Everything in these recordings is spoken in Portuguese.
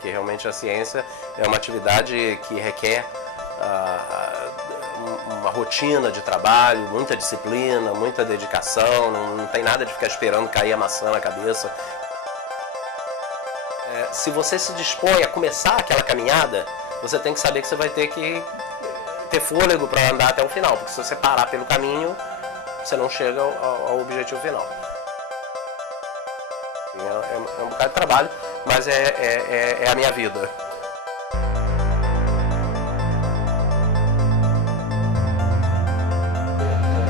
Que realmente a ciência é uma atividade que requer uma rotina de trabalho, muita disciplina, muita dedicação, não tem nada de ficar esperando cair a maçã na cabeça. Se você se dispõe a começar aquela caminhada, você tem que saber que você vai ter que ter fôlego para andar até o final, porque se você parar pelo caminho, você não chega ao objetivo final. É um bocado de trabalho, mas é a minha vida.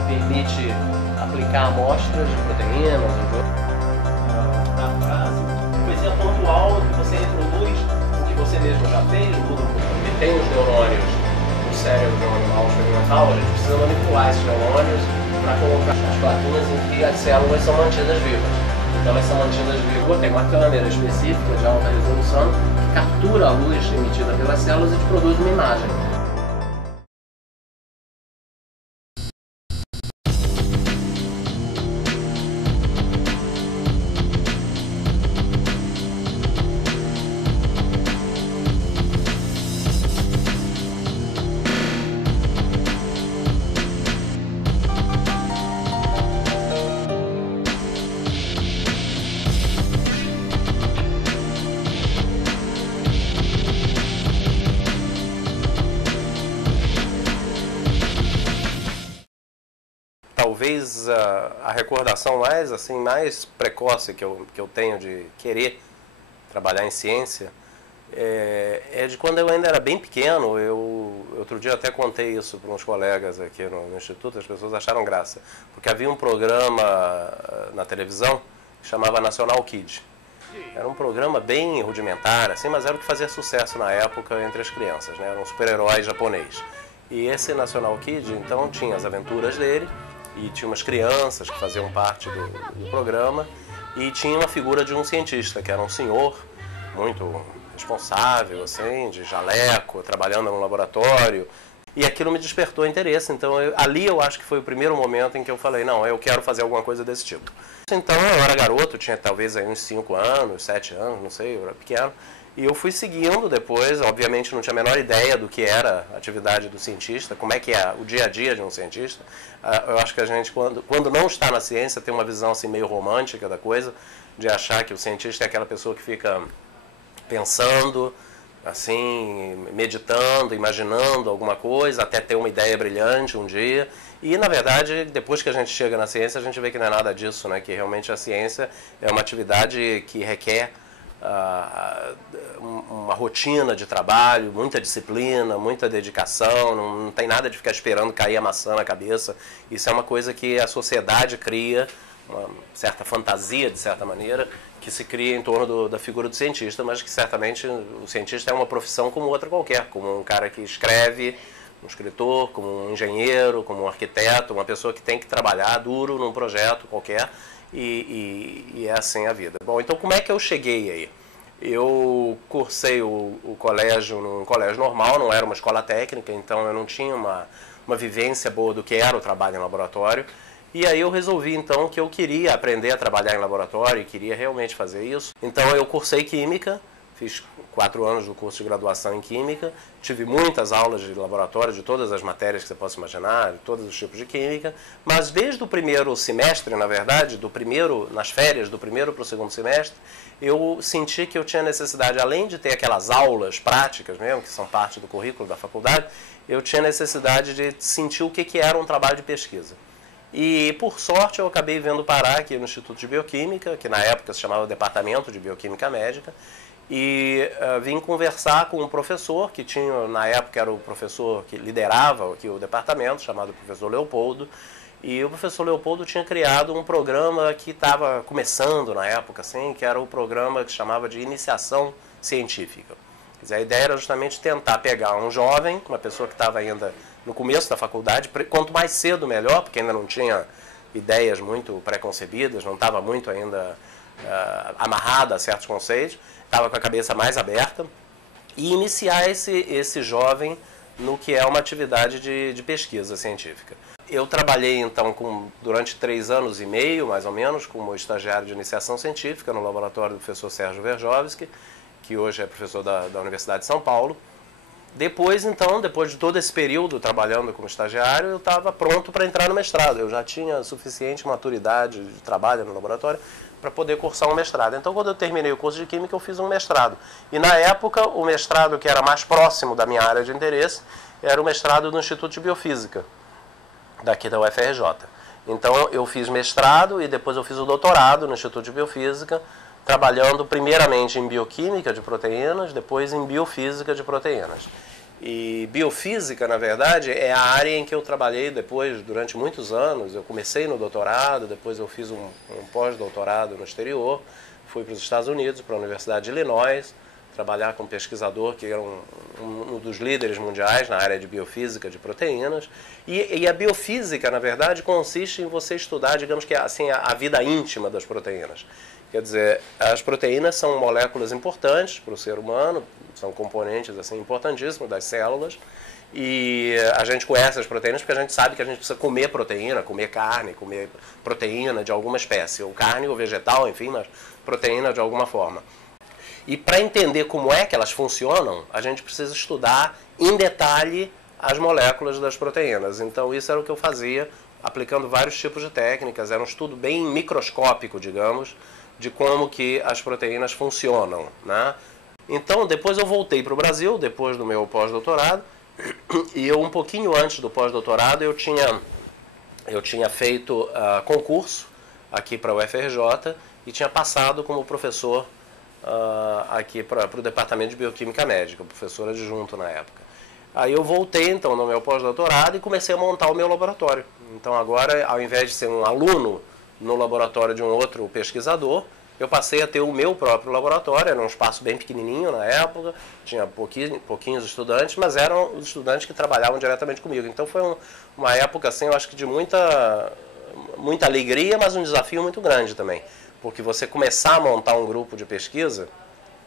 Permite aplicar amostras de proteínas, na frase, coisinha pontual que você reproduz o que você mesmo já fez, muda porque tem os neurônios no cérebro de um animal experimental, a gente precisa manipular esses neurônios para colocar as plaquinhas em que as células são mantidas vivas. Então elas são mantidas vivas, tem uma câmera específica de alta resolução que captura a luz emitida pelas células e te produz uma imagem. Talvez a recordação mais precoce que eu tenho de querer trabalhar em ciência é de quando eu ainda era bem pequeno. Outro dia até contei isso para uns colegas aqui no Instituto, as pessoas acharam graça, porque havia um programa na televisão que chamava National Kid. Era um programa bem rudimentar, assim, mas era o que fazia sucesso na época entre as crianças, né? Era um super-herói japonês. E esse National Kid, então, tinha as aventuras dele, e tinha umas crianças que faziam parte do programa, e tinha uma figura de um cientista, que era um senhor muito responsável, assim, de jaleco, trabalhando no laboratório, e aquilo me despertou interesse. Então ali eu acho que foi o primeiro momento em que eu falei, não, eu quero fazer alguma coisa desse tipo. Então eu era garoto, tinha talvez aí uns 5 anos, 7 anos, não sei, eu era pequeno, e eu fui seguindo depois. Obviamente não tinha a menor ideia do que era a atividade do cientista, como é que é o dia a dia de um cientista. Eu acho que a gente, quando não está na ciência, tem uma visão assim meio romântica da coisa, de achar que o cientista é aquela pessoa que fica pensando, assim, meditando, imaginando alguma coisa, até ter uma ideia brilhante um dia. E, na verdade, depois que a gente chega na ciência, a gente vê que não é nada disso, né? Que realmente a ciência é uma atividade que requer uma rotina de trabalho, muita disciplina, muita dedicação, não tem nada de ficar esperando cair a maçã na cabeça. Isso é uma coisa que a sociedade cria, uma certa fantasia, de certa maneira, que se cria em torno da figura do cientista, mas que certamente o cientista é uma profissão como outra qualquer, como um cara que escreve, um escritor, como um engenheiro, como um arquiteto, uma pessoa que tem que trabalhar duro num projeto qualquer, e é assim a vida. Bom, então como é que eu cheguei aí? Eu cursei o colégio num colégio normal, não era uma escola técnica, então eu não tinha uma vivência boa do que era o trabalho em laboratório. E aí eu resolvi então que eu queria aprender a trabalhar em laboratório e queria realmente fazer isso. Então eu cursei Química, fiz 4 anos do curso de graduação em Química, tive muitas aulas de laboratório, de todas as matérias que você possa imaginar, de todos os tipos de Química, mas desde o primeiro semestre, na verdade, nas férias do primeiro para o segundo semestre, eu senti que eu tinha necessidade, além de ter aquelas aulas práticas mesmo, que são parte do currículo da faculdade, eu tinha necessidade de sentir o que era um trabalho de pesquisa. E, por sorte, eu acabei vendo parar aqui no Instituto de Bioquímica, que na época se chamava Departamento de Bioquímica Médica, e vim conversar com um professor, que tinha, na época era o professor que liderava aqui o departamento, chamado professor Leopoldo, e o professor Leopoldo tinha criado um programa que estava começando na época, assim, que era o programa que se chamava de Iniciação Científica. Quer dizer, a ideia era justamente tentar pegar um jovem, uma pessoa que estava ainda no começo da faculdade, quanto mais cedo melhor, porque ainda não tinha ideias muito preconcebidas, não estava muito ainda amarrada a certos conceitos, estava com a cabeça mais aberta, e iniciar esse jovem no que é uma atividade de pesquisa científica. Eu trabalhei, então, durante 3 anos e meio, mais ou menos, como estagiário de iniciação científica no laboratório do professor Sérgio Verjovski, que hoje é professor da Universidade de São Paulo. Depois, então, depois de todo esse período trabalhando como estagiário, eu estava pronto para entrar no mestrado. Eu já tinha suficiente maturidade de trabalho no laboratório para poder cursar um mestrado. Então, quando eu terminei o curso de Química, eu fiz um mestrado. E, na época, o mestrado que era mais próximo da minha área de interesse era o mestrado do Instituto de Biofísica, daqui da UFRJ. Então, eu fiz mestrado e depois eu fiz o doutorado no Instituto de Biofísica, trabalhando primeiramente em bioquímica de proteínas, depois em biofísica de proteínas. E biofísica, na verdade, é a área em que eu trabalhei depois, durante muitos anos. Eu comecei no doutorado, depois eu fiz um pós-doutorado no exterior, fui para os Estados Unidos, para a Universidade de Illinois, trabalhar com um pesquisador que era um dos líderes mundiais na área de biofísica de proteínas. E a biofísica, na verdade, consiste em você estudar, digamos que assim, a vida íntima das proteínas. Quer dizer, as proteínas são moléculas importantes para o ser humano, são componentes assim, importantíssimos das células, e a gente conhece as proteínas porque a gente sabe que a gente precisa comer proteína, comer carne, comer proteína de alguma espécie, ou carne ou vegetal, enfim, mas proteína de alguma forma. E para entender como é que elas funcionam, a gente precisa estudar em detalhe as moléculas das proteínas. Então isso era o que eu fazia, aplicando vários tipos de técnicas, era um estudo bem microscópico, digamos, de como que as proteínas funcionam, né? Então, depois eu voltei para o Brasil, depois do meu pós-doutorado, e eu, um pouquinho antes do pós-doutorado, eu tinha feito concurso aqui para a UFRJ e tinha passado como professor aqui para o Departamento de Bioquímica Médica, professor adjunto na época. Aí eu voltei, então, no meu pós-doutorado e comecei a montar o meu laboratório. Então, agora, ao invés de ser um aluno no laboratório de um outro pesquisador, eu passei a ter o meu próprio laboratório. Era um espaço bem pequenininho na época, tinha pouquinhos estudantes, mas eram os estudantes que trabalhavam diretamente comigo. Então foi uma época, assim, eu acho que de muita alegria, mas um desafio muito grande também. Porque você começar a montar um grupo de pesquisa,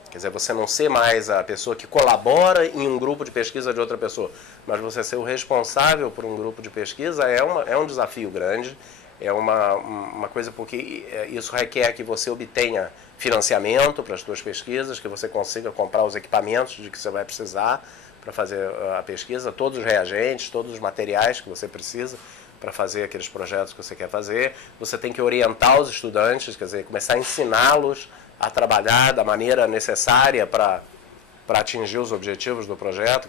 quer dizer, você não ser mais a pessoa que colabora em um grupo de pesquisa de outra pessoa, mas você ser o responsável por um grupo de pesquisa é um desafio grande. É uma coisa porque isso requer que você obtenha financiamento para as suas pesquisas, que você consiga comprar os equipamentos de que você vai precisar para fazer a pesquisa, todos os reagentes, todos os materiais que você precisa para fazer aqueles projetos que você quer fazer. Você tem que orientar os estudantes, quer dizer, começar a ensiná-los a trabalhar da maneira necessária para atingir os objetivos do projeto.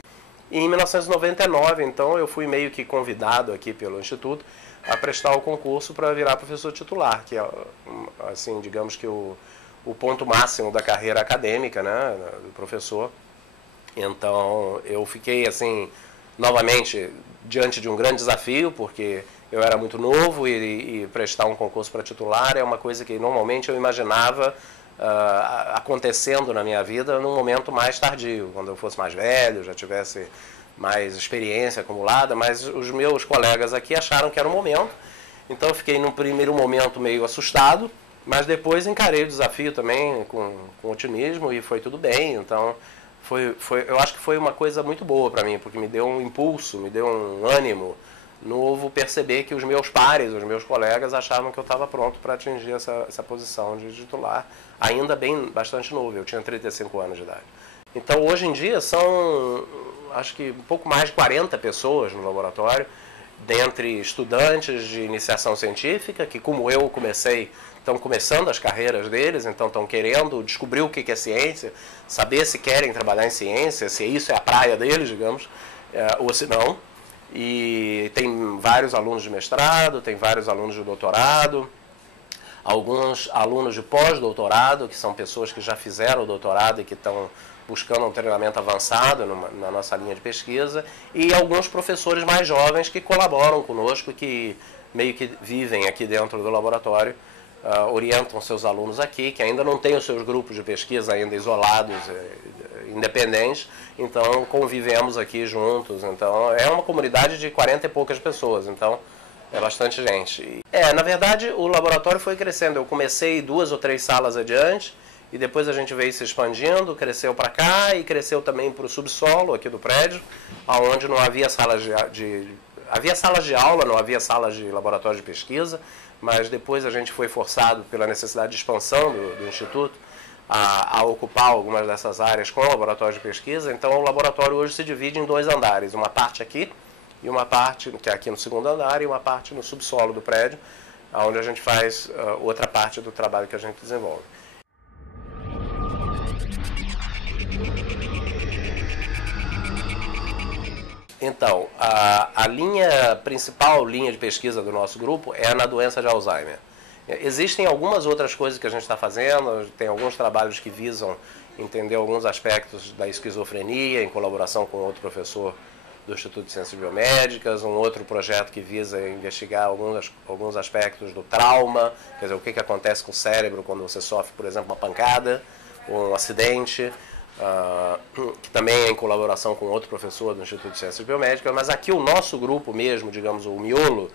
E em 1999, então, eu fui meio que convidado aqui pelo Instituto a prestar o concurso para virar professor titular, que é, assim, digamos que o ponto máximo da carreira acadêmica, né, do professor. Então, eu fiquei, assim, novamente, diante de um grande desafio, porque eu era muito novo e prestar um concurso para titular é uma coisa que normalmente eu imaginava acontecendo na minha vida num momento mais tardio, quando eu fosse mais velho, já tivesse mais experiência acumulada, mas os meus colegas aqui acharam que era o momento. Então eu fiquei num primeiro momento meio assustado, mas depois encarei o desafio também com otimismo e foi tudo bem. Então eu acho que foi uma coisa muito boa para mim, porque me deu um impulso, me deu um ânimo novo perceber que os meus pares, os meus colegas achavam que eu estava pronto para atingir essa posição de titular, ainda bastante novo, eu tinha 35 anos de idade. Então hoje em dia são, acho que um pouco mais de 40 pessoas no laboratório, dentre estudantes de iniciação científica, que como eu estão começando as carreiras deles, então estão querendo descobrir o que é ciência, saber se querem trabalhar em ciência, se isso é a praia deles, digamos, ou se não. E tem vários alunos de mestrado, tem vários alunos de doutorado, alguns alunos de pós-doutorado, que são pessoas que já fizeram o doutorado e que estão buscando um treinamento avançado na nossa linha de pesquisa, e alguns professores mais jovens que colaboram conosco, que meio que vivem aqui dentro do laboratório, orientam seus alunos aqui, que ainda não têm os seus grupos de pesquisa ainda isolados, independentes, então convivemos aqui juntos. Então é uma comunidade de 40 e poucas pessoas, então é bastante gente. Na verdade o laboratório foi crescendo, eu comecei 2 ou 3 salas adiante, e depois a gente veio se expandindo, cresceu para cá e cresceu também para o subsolo aqui do prédio, onde não havia salas havia salas de aula, não havia salas de laboratório de pesquisa, mas depois a gente foi forçado pela necessidade de expansão do Instituto a ocupar algumas dessas áreas com laboratórios de pesquisa. Então, o laboratório hoje se divide em 2 andares, uma parte aqui e uma parte, que é aqui no 2º andar, e uma parte no subsolo do prédio, onde a gente faz outra parte do trabalho que a gente desenvolve. Então, a principal linha de pesquisa do nosso grupo é na doença de Alzheimer. Existem algumas outras coisas que a gente está fazendo, tem alguns trabalhos que visam entender alguns aspectos da esquizofrenia, em colaboração com outro professor do Instituto de Ciências Biomédicas, um outro projeto que visa investigar alguns aspectos do trauma, quer dizer, o que acontece com o cérebro quando você sofre, por exemplo, uma pancada ou um acidente, que também é em colaboração com outro professor do Instituto de Ciências Biomédicas, mas aqui o nosso grupo mesmo, digamos, o miolo,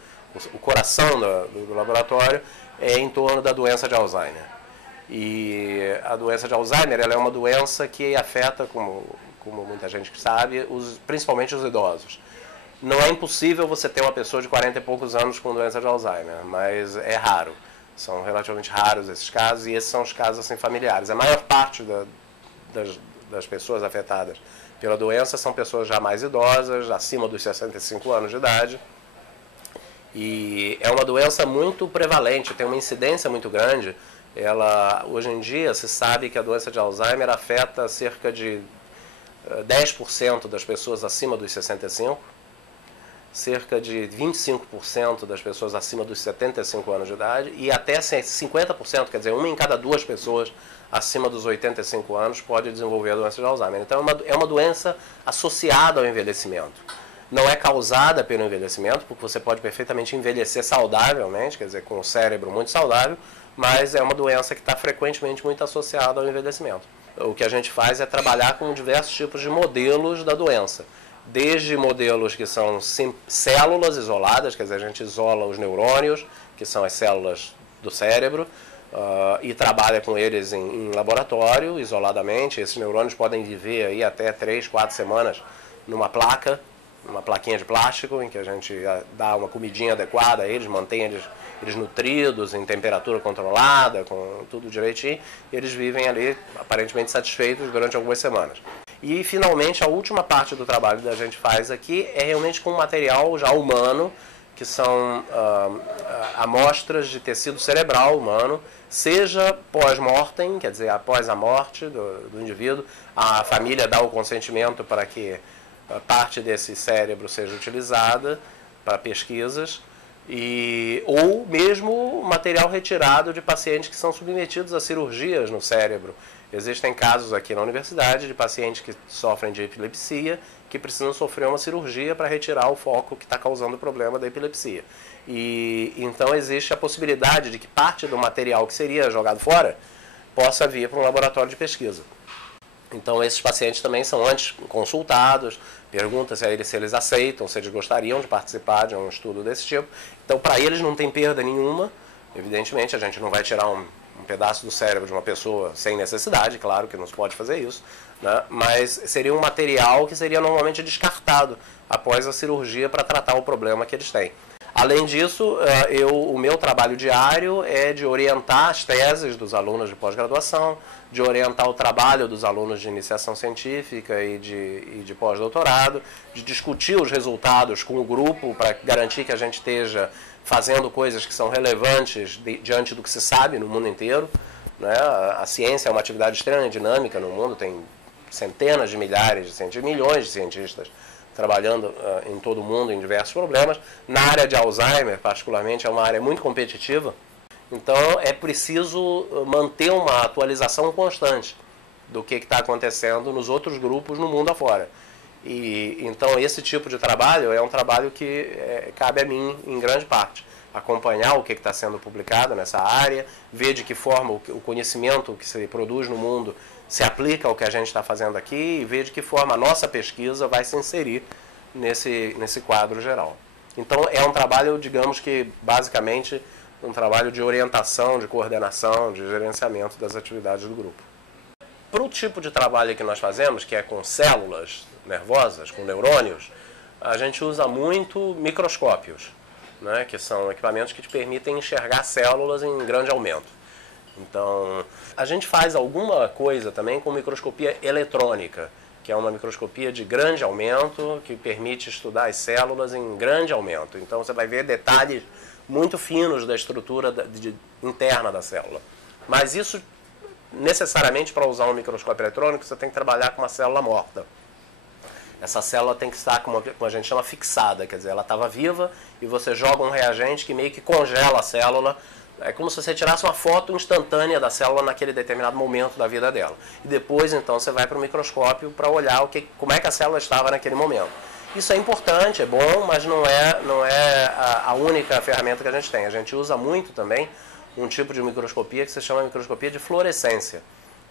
o coração do laboratório, é em torno da doença de Alzheimer. E a doença de Alzheimer ela é uma doença que afeta, como muita gente sabe, principalmente os idosos. Não é impossível você ter uma pessoa de 40 e poucos anos com doença de Alzheimer, mas é raro. São relativamente raros esses casos, e esses são os casos assim, familiares. A maior parte das pessoas afetadas pela doença são pessoas já mais idosas, acima dos 65 anos de idade. E é uma doença muito prevalente, tem uma incidência muito grande. Hoje em dia se sabe que a doença de Alzheimer afeta cerca de 10% das pessoas acima dos 65, cerca de 25% das pessoas acima dos 75 anos de idade e até 50%, quer dizer, 1 em cada 2 pessoas acima dos 85 anos pode desenvolver a doença de Alzheimer. Então é uma doença associada ao envelhecimento. Não é causada pelo envelhecimento, porque você pode perfeitamente envelhecer saudavelmente, quer dizer, com o cérebro muito saudável, mas é uma doença que está frequentemente muito associada ao envelhecimento. O que a gente faz é trabalhar com diversos tipos de modelos da doença. Desde modelos que são células isoladas, quer dizer, a gente isola os neurônios, que são as células do cérebro, e trabalha com eles em laboratório, isoladamente. Esses neurônios podem viver aí até 3, 4 semanas numa plaquinha de plástico, em que a gente dá uma comidinha adequada a eles, mantém eles nutridos, em temperatura controlada, com tudo direitinho, e eles vivem ali aparentemente satisfeitos durante algumas semanas. E, finalmente, a última parte do trabalho que a gente faz aqui é realmente com material já humano, que são amostras de tecido cerebral humano, seja pós-mortem, quer dizer, após a morte do indivíduo, a família dá o consentimento para que parte desse cérebro seja utilizada para pesquisas, ou mesmo material retirado de pacientes que são submetidos a cirurgias no cérebro. Existem casos aqui na universidade de pacientes que sofrem de epilepsia, que precisam sofrer uma cirurgia para retirar o foco que está causando o problema da epilepsia. E então existe a possibilidade de que parte do material que seria jogado fora possa vir para um laboratório de pesquisa. Então esses pacientes também são antes consultados, pergunta-se a eles se eles aceitam, se eles gostariam de participar de um estudo desse tipo. Então para eles não tem perda nenhuma, evidentemente a gente não vai tirar um pedaço do cérebro de uma pessoa sem necessidade, claro que não se pode fazer isso, né? Mas seria um material que seria normalmente descartado após a cirurgia para tratar o problema que eles têm. Além disso, o meu trabalho diário é de orientar as teses dos alunos de pós-graduação, de orientar o trabalho dos alunos de iniciação científica e de pós-doutorado, de discutir os resultados com o grupo para garantir que a gente esteja fazendo coisas que são relevantes diante do que se sabe no mundo inteiro, né? A ciência é uma atividade extremamente dinâmica no mundo, tem centenas de milhares de cientistas, milhões de cientistas trabalhando em todo o mundo em diversos problemas. Na área de Alzheimer, particularmente, é uma área muito competitiva, então é preciso manter uma atualização constante do que está acontecendo nos outros grupos no mundo afora. E então esse tipo de trabalho é um trabalho que cabe a mim em grande parte. Acompanhar o que está sendo publicado nessa área, ver de que forma o conhecimento que se produz no mundo se aplica ao que a gente está fazendo aqui e ver de que forma a nossa pesquisa vai se inserir nesse quadro geral. Então é um trabalho, digamos que basicamente um trabalho de orientação, de coordenação, de gerenciamento das atividades do grupo. Para o tipo de trabalho que nós fazemos, que é com células nervosas, com neurônios, a gente usa muito microscópios, né, que são equipamentos que te permitem enxergar células em grande aumento. Então, a gente faz alguma coisa também com microscopia eletrônica, que é uma microscopia de grande aumento, que permite estudar as células em grande aumento. Então, você vai ver detalhes muito finos da estrutura interna da célula. Mas isso, necessariamente, para usar um microscópio eletrônico, você tem que trabalhar com uma célula morta. Essa célula tem que estar, como a gente chama, fixada, quer dizer, ela estava viva e você joga um reagente que meio que congela a célula. É como se você tirasse uma foto instantânea da célula naquele determinado momento da vida dela. E depois, então, você vai para o microscópio para olhar como é que a célula estava naquele momento. Isso é importante, é bom, mas não é a única ferramenta que a gente tem. A gente usa muito também um tipo de microscopia que se chama microscopia de fluorescência,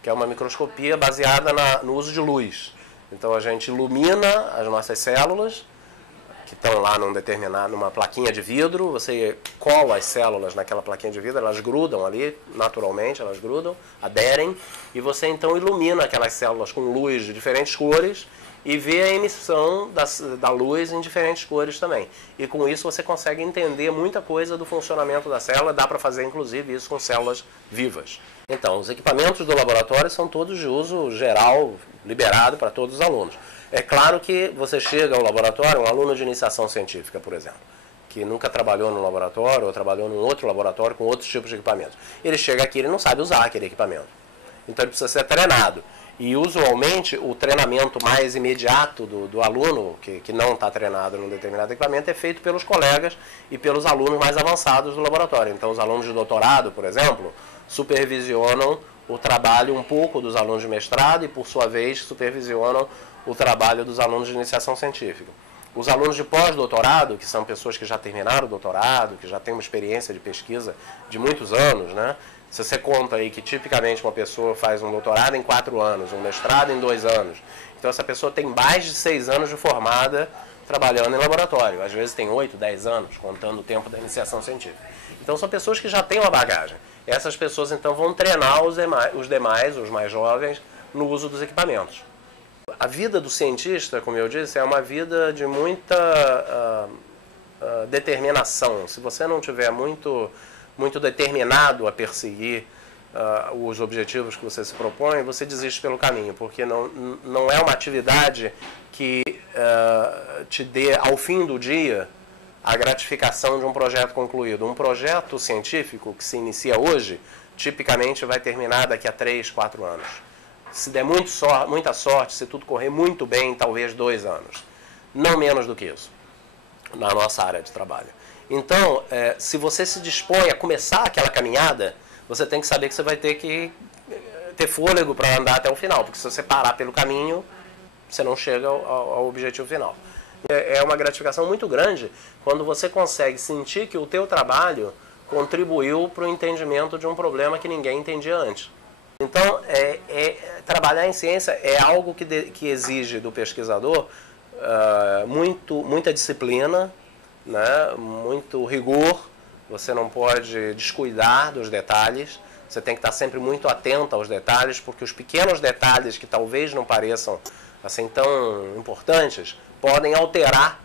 que é uma microscopia baseada no uso de luz. Então a gente ilumina as nossas células, que estão lá numa plaquinha de vidro, você cola as células naquela plaquinha de vidro, elas grudam ali, naturalmente, elas grudam, aderem, e você então ilumina aquelas células com luz de diferentes cores e vê a emissão da luz em diferentes cores também. E com isso você consegue entender muita coisa do funcionamento da célula, dá para fazer inclusive isso com células vivas. Então, os equipamentos do laboratório são todos de uso geral, liberado para todos os alunos. É claro que você chega ao laboratório, um aluno de iniciação científica, por exemplo, que nunca trabalhou num laboratório ou trabalhou num outro laboratório com outros tipos de equipamentos. Ele chega aqui e ele não sabe usar aquele equipamento. Então ele precisa ser treinado. E usualmente o treinamento mais imediato do aluno, que não está treinado num determinado equipamento, é feito pelos colegas e pelos alunos mais avançados do laboratório. Então os alunos de doutorado, por exemplo, supervisionam o trabalho um pouco dos alunos de mestrado e, por sua vez, supervisionam o trabalho dos alunos de iniciação científica. Os alunos de pós-doutorado, que são pessoas que já terminaram o doutorado, que já têm uma experiência de pesquisa de muitos anos, né? Se você conta aí que tipicamente uma pessoa faz um doutorado em 4 anos, um mestrado em 2 anos, então essa pessoa tem mais de 6 anos de formada trabalhando em laboratório. Às vezes tem 8, 10 anos, contando o tempo da iniciação científica. Então são pessoas que já têm uma bagagem. Essas pessoas então vão treinar os demais, os mais jovens, no uso dos equipamentos. A vida do cientista, como eu disse, é uma vida de muita determinação. Se você não tiver muito determinado a perseguir os objetivos que você se propõe, você desiste pelo caminho, porque não é uma atividade que te dê, ao fim do dia, a gratificação de um projeto concluído. Um projeto científico que se inicia hoje, tipicamente vai terminar daqui a 3, 4 anos. Se der muita sorte, se tudo correr muito bem, talvez 2 anos. Não menos do que isso, na nossa área de trabalho. Então, se você se dispõe a começar aquela caminhada, você tem que saber que você vai ter que ter fôlego para andar até o final, porque se você parar pelo caminho, você não chega ao objetivo final. É uma gratificação muito grande quando você consegue sentir que o teu trabalho contribuiu para o entendimento de um problema que ninguém entendia antes. Então, trabalhar em ciência é algo que exige do pesquisador muita disciplina, né, muito rigor. Você não pode descuidar dos detalhes, você tem que estar sempre muito atento aos detalhes, porque os pequenos detalhes que talvez não pareçam assim tão importantes podem alterar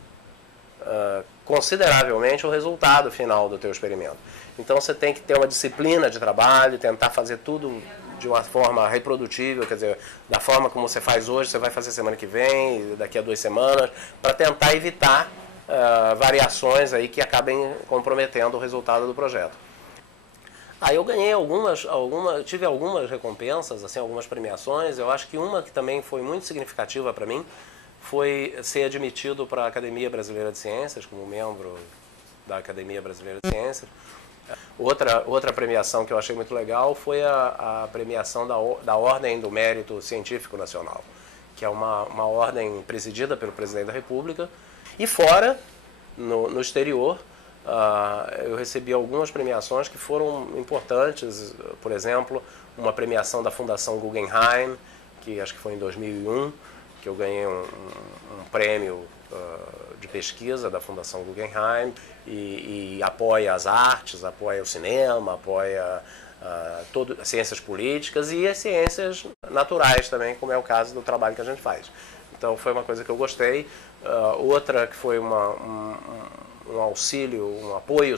consideravelmente o resultado final do teu experimento. Então você tem que ter uma disciplina de trabalho, tentar fazer tudo de uma forma reprodutível, quer dizer, da forma como você faz hoje, você vai fazer semana que vem, daqui a 2 semanas, para tentar evitar variações aí que acabem comprometendo o resultado do projeto. Aí eu ganhei tive algumas recompensas, assim, algumas premiações. Eu acho que uma que também foi muito significativa para mim foi ser admitido para a Academia Brasileira de Ciências, como membro da Academia Brasileira de Ciências. Outra premiação que eu achei muito legal foi a premiação da Ordem do Mérito Científico Nacional, que é uma ordem presidida pelo Presidente da República. E fora, no exterior, eu recebi algumas premiações que foram importantes. Por exemplo, uma premiação da Fundação Guggenheim, que acho que foi em 2001, que eu ganhei um prêmio de pesquisa da Fundação Guggenheim e apoia as artes, apoia o cinema, apoia as ciências políticas e as ciências naturais também, como é o caso do trabalho que a gente faz. Então foi uma coisa que eu gostei. Outra que foi um auxílio, um apoio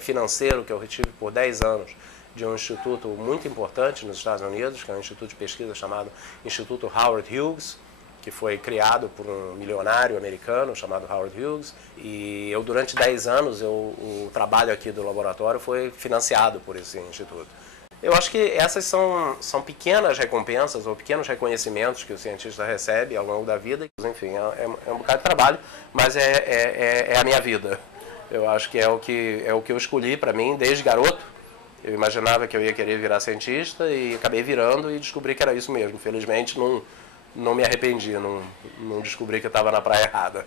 financeiro que eu retive por 10 anos de um instituto muito importante nos Estados Unidos, que é um instituto de pesquisa chamado Instituto Howard Hughes, que foi criado por um milionário americano chamado Howard Hughes. E eu, durante 10 anos, o trabalho aqui do laboratório foi financiado por esse instituto. Eu acho que essas são pequenas recompensas ou pequenos reconhecimentos que o cientista recebe ao longo da vida. Enfim, é um bocado de trabalho, mas é a minha vida. Eu acho que é o que eu escolhi para mim desde garoto. Eu imaginava que eu ia querer virar cientista e acabei virando e descobri que era isso mesmo. Felizmente não me arrependi, não descobri que eu estava na praia errada.